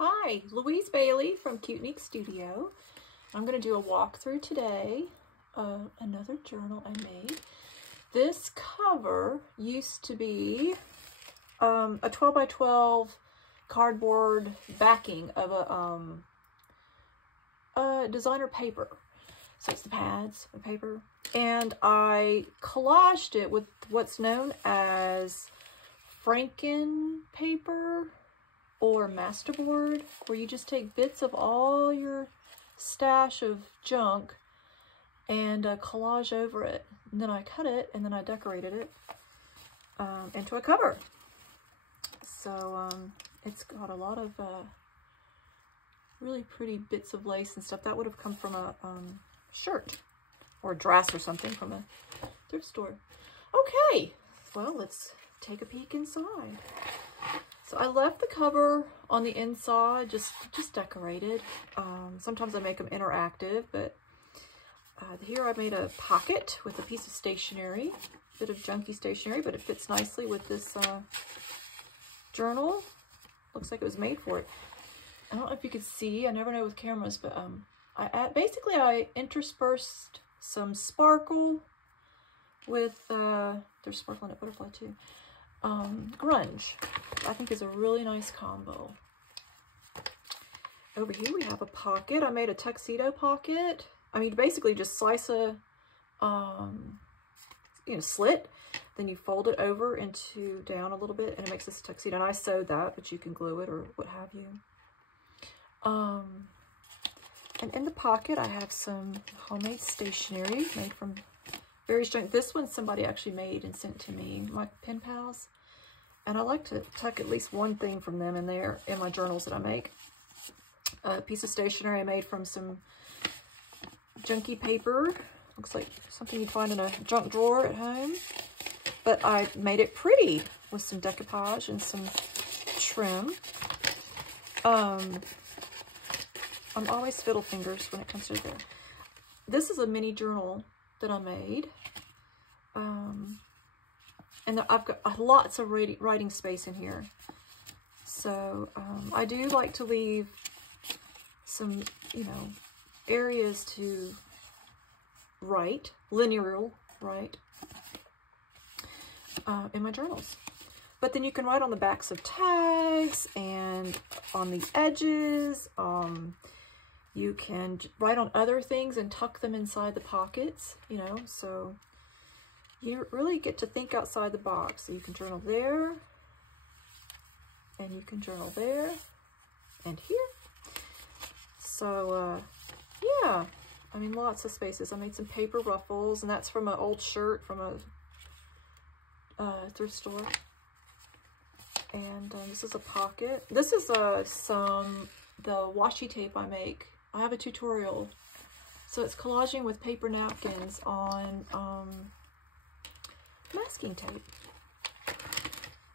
Hi, Louise Bailey from Cute Neek Studio. I'm going to do a walkthrough today of another journal I made. This cover used to be a 12 by 12 cardboard backing of a designer paper. So it's the pads of paper. And I collaged it with what's known as Franken paper or masterboard, where you just take bits of all your stash of junk and collage over it. And then I cut it and then I decorated it into a cover. So it's got a lot of really pretty bits of lace and stuff. That would have come from a shirt or a dress or something from a thrift store. Okay, well, let's take a peek inside. So I left the cover on the inside, just decorated. Sometimes I make them interactive, but here I made a pocket with a piece of stationery, a bit of junky stationery, but it fits nicely with this journal. Looks like it was made for it. I don't know if you could see, I never know with cameras, but I interspersed some sparkle with, there's sparkle in it, butterfly too. Grunge, I think is a really nice combo. Over here we have a pocket. I made a tuxedo pocket. I mean, basically just slice a, slit, then you fold it over into down a little bit, and it makes this tuxedo. And I sewed that, but you can glue it or what have you. And in the pocket, I have some homemade stationery made from various junk. This one somebody actually made and sent to me, my pen pals. And I like to tuck at least one thing from them in there in my journals that I make. A piece of stationery I made from some junky paper. Looks like something you'd find in a junk drawer at home. But I made it pretty with some decoupage and some trim. I'm always fiddle fingers when it comes to there. This is a mini journal that I made. And I've got lots of writing space in here. So I do like to leave some, areas to write, linear write, in my journals. But then you can write on the backs of tags and on the edges. You can write on other things and tuck them inside the pockets, so you really get to think outside the box. So you can journal there, and you can journal there, and here. So, yeah, I mean, lots of spaces. I made some paper ruffles, and that's from an old shirt from a thrift store. And this is a pocket. This is the washi tape I make. I have a tutorial. So it's collaging with paper napkins on masking tape.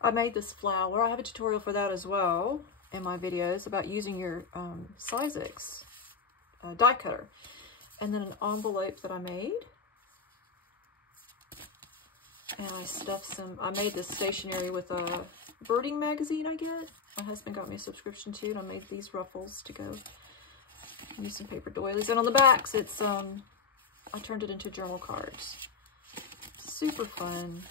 I made this flower. I have a tutorial for that as well in my videos about using your Sizex die cutter. And then an envelope that I made. And I stuffed I made this stationery with a birding magazine I get. My husband got me a subscription to, and I made these ruffles to go. Use some paper doilies. And on the backs, it's, I turned it into journal cards. Super fun.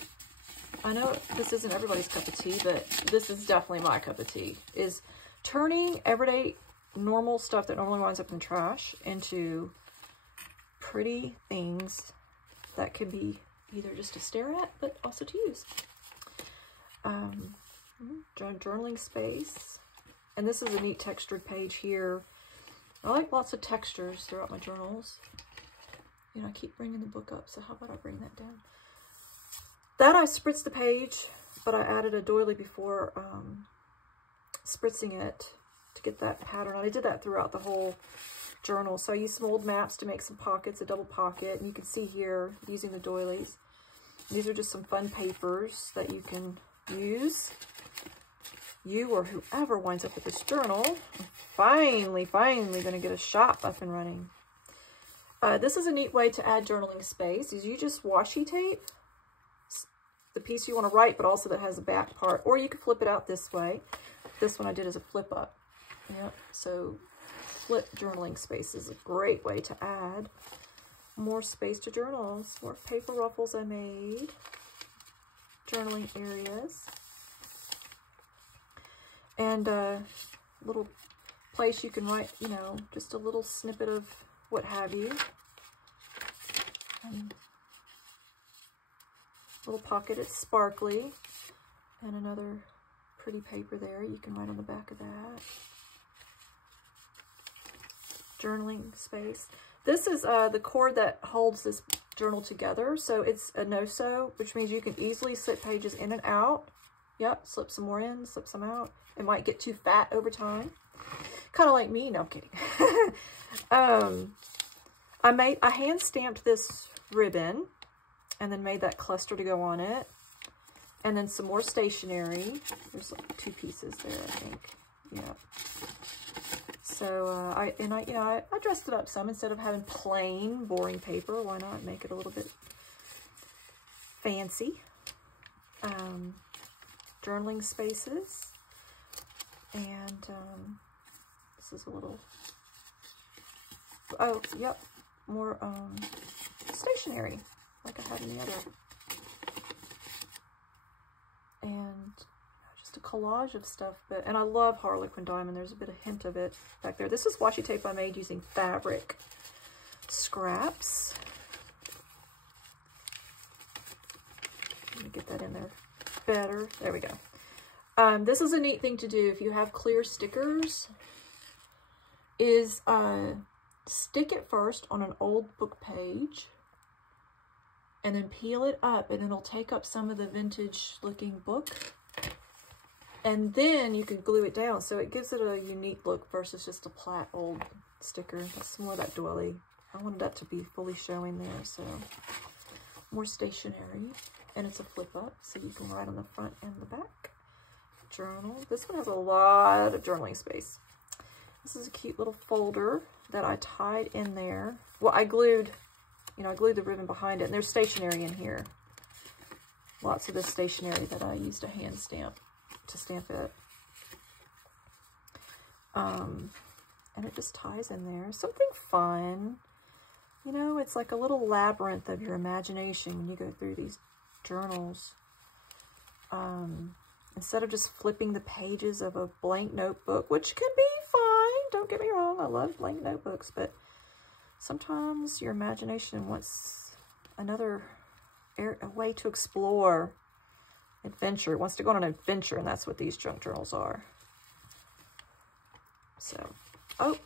I know this isn't everybody's cup of tea, but this is definitely my cup of tea, is turning everyday normal stuff that normally winds up in the trash into pretty things that can be either just to stare at, but also to use. Journaling space. And this is a neat textured page here. I like lots of textures throughout my journals. I keep bringing the book up, so how about I bring that down? That I spritzed the page, but I added a doily before spritzing it to get that pattern. I did that throughout the whole journal. So I used some old maps to make some pockets, a double pocket, and you can see here using the doilies. These are just some fun papers that you can use. You or whoever winds up with this journal, finally going to get a shop up and running. This is a neat way to add journaling space, is you just washi tape the piece you want to write, but also that has a back part. Or you could flip it out this way. This one I did as a flip up. Yep, so flip journaling space is a great way to add more space to journals. More paper ruffles I made. Journaling areas. And a little place you can write, you know, just a little snippet of what have you. And little pocket, it's sparkly. And another pretty paper there. You can write on the back of that. Journaling space. This is the cord that holds this journal together. So it's a no-sew, which means you can easily slip pages in and out. Yep, slip some more in, slip some out. It might get too fat over time. Kind of like me. No, I'm kidding. I hand stamped this ribbon and then made that cluster to go on it. And then some more stationery. There's like 2 pieces there, I think. Yeah. So I dressed it up some. Instead of having plain, boring paper, why not make it a little bit fancy? Journaling spaces. And this is a little, oh, yep, more stationery, like I had in the other. And just a collage of stuff, and I love Harlequin Diamond. There's a bit of hint of it back there. This is washi tape I made using fabric scraps. Let me get that in there better. There we go. This is a neat thing to do if you have clear stickers, is stick it first on an old book page and then peel it up, and it'll take up some of the vintage looking book, and then you can glue it down, so it gives it a unique look versus just a flat old sticker. That's more of that doily. I wanted that to be fully showing there, so more stationery, and it's a flip up, so you can write on the front and the back. Journal. This one has a lot of journaling space. This is a cute little folder that I tied in there. Well, I glued the ribbon behind it, and there's stationery in here. Lots of this stationery that I used a hand stamp to stamp it. And it just ties in there. Something fun. You know, it's like a little labyrinth of your imagination when you go through these journals. Instead of just flipping the pages of a blank notebook, which can be fine, don't get me wrong, I love blank notebooks, but sometimes your imagination wants a way to explore adventure. It wants to go on an adventure, and that's what these junk journals are. So, oh,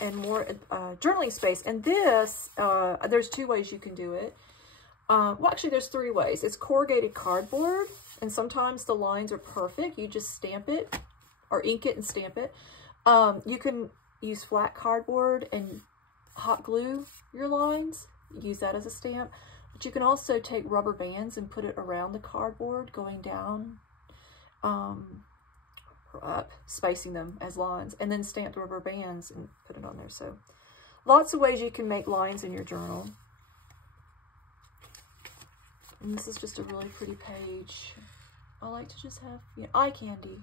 and more journaling space. And this, there's 2 ways you can do it. Well, actually, there's 3 ways. It's corrugated cardboard, and sometimes the lines are perfect. You just stamp it, or ink it and stamp it. You can use flat cardboard and hot glue your lines. Use that as a stamp. But you can also take rubber bands and put it around the cardboard, going down, or up, spacing them as lines, and then stamp the rubber bands and put it on there. So lots of ways you can make lines in your journal. And this is just a really pretty page. I like to just have, you know, eye candy.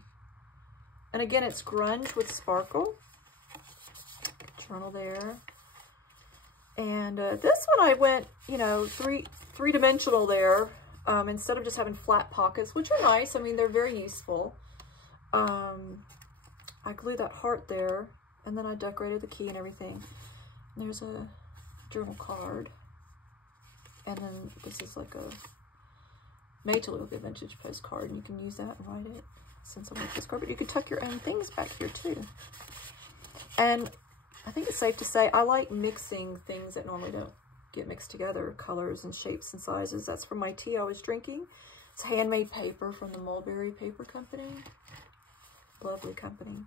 And again, it's Grunge with sparkle. Journal there. And this one I went, you know, three-dimensional there. Instead of just having flat pockets, which are nice. I mean, they're very useful. I glued that heart there, and then I decorated the key and everything. And there's a journal card. And then this is like a made to look like a vintage postcard, and you can use that and write it since I'm like this card. But you could tuck your own things back here too. And I think it's safe to say I like mixing things that normally don't get mixed together, colors and shapes and sizes. That's from my tea I was drinking. It's handmade paper from the Mulberry Paper Company. Lovely company.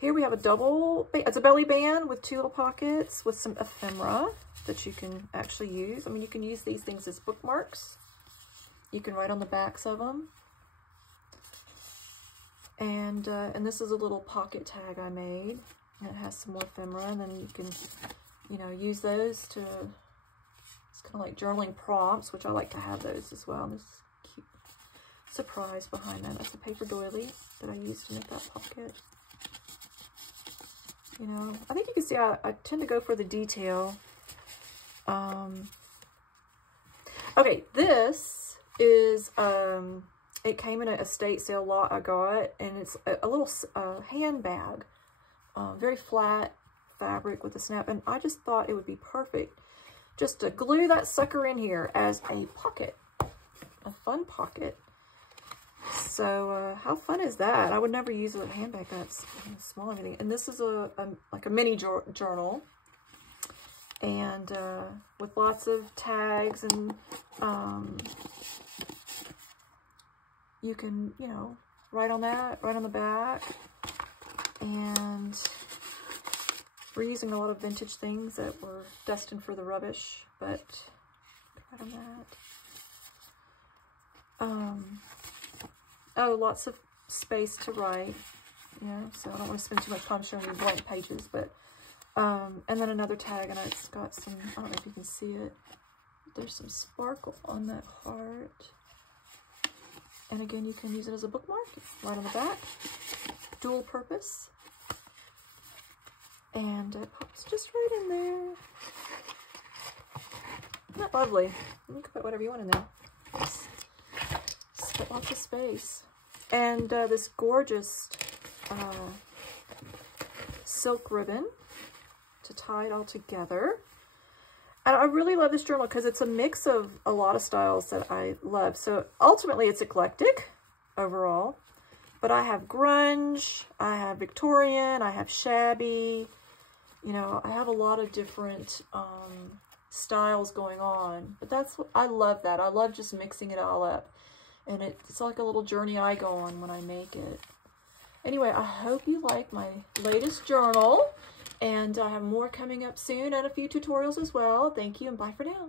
Here we have it's a belly band with 2 little pockets with some ephemera that you can actually use. I mean, you can use these things as bookmarks. You can write on the backs of them. And this is a little pocket tag I made. And it has some more ephemera, and then you can, you know, use those to, it's kind of like journaling prompts, which I like to have those as well. And this cute surprise behind that. That's a paper doily that I used to make that pocket. You know, I think you can see I tend to go for the detail. Okay, this is, it came in a estate sale lot I got, and it's a little handbag, very flat fabric with a snap, and I just thought it would be perfect just to glue that sucker in here as a pocket, a fun pocket. So how fun is that? I would never use a handbag that's small or anything. And this is like a mini journal, and with lots of tags, and you can, you know, write on that, write on the back. And we're using a lot of vintage things that were destined for the rubbish, but write on that. Oh, lots of space to write, you know, so I don't want to spend too much time showing you blank pages, but, and then another tag, and it's got some, I don't know if you can see it, there's some sparkle on that heart, and again, you can use it as a bookmark, right on the back, dual purpose, and it pops just right in there. Isn't that lovely? You can put whatever you want in there. Got lots of space. And this gorgeous silk ribbon to tie it all together. And I really love this journal because it's a mix of a lot of styles that I love. So ultimately it's eclectic overall, but I have grunge, I have Victorian, I have shabby, you know, I have a lot of different styles going on, but that's what I love. That I love just mixing it all up. And it's like a little journey I go on when I make it. Anyway, I hope you like my latest journal. And I have more coming up soon and a few tutorials as well. Thank you and bye for now.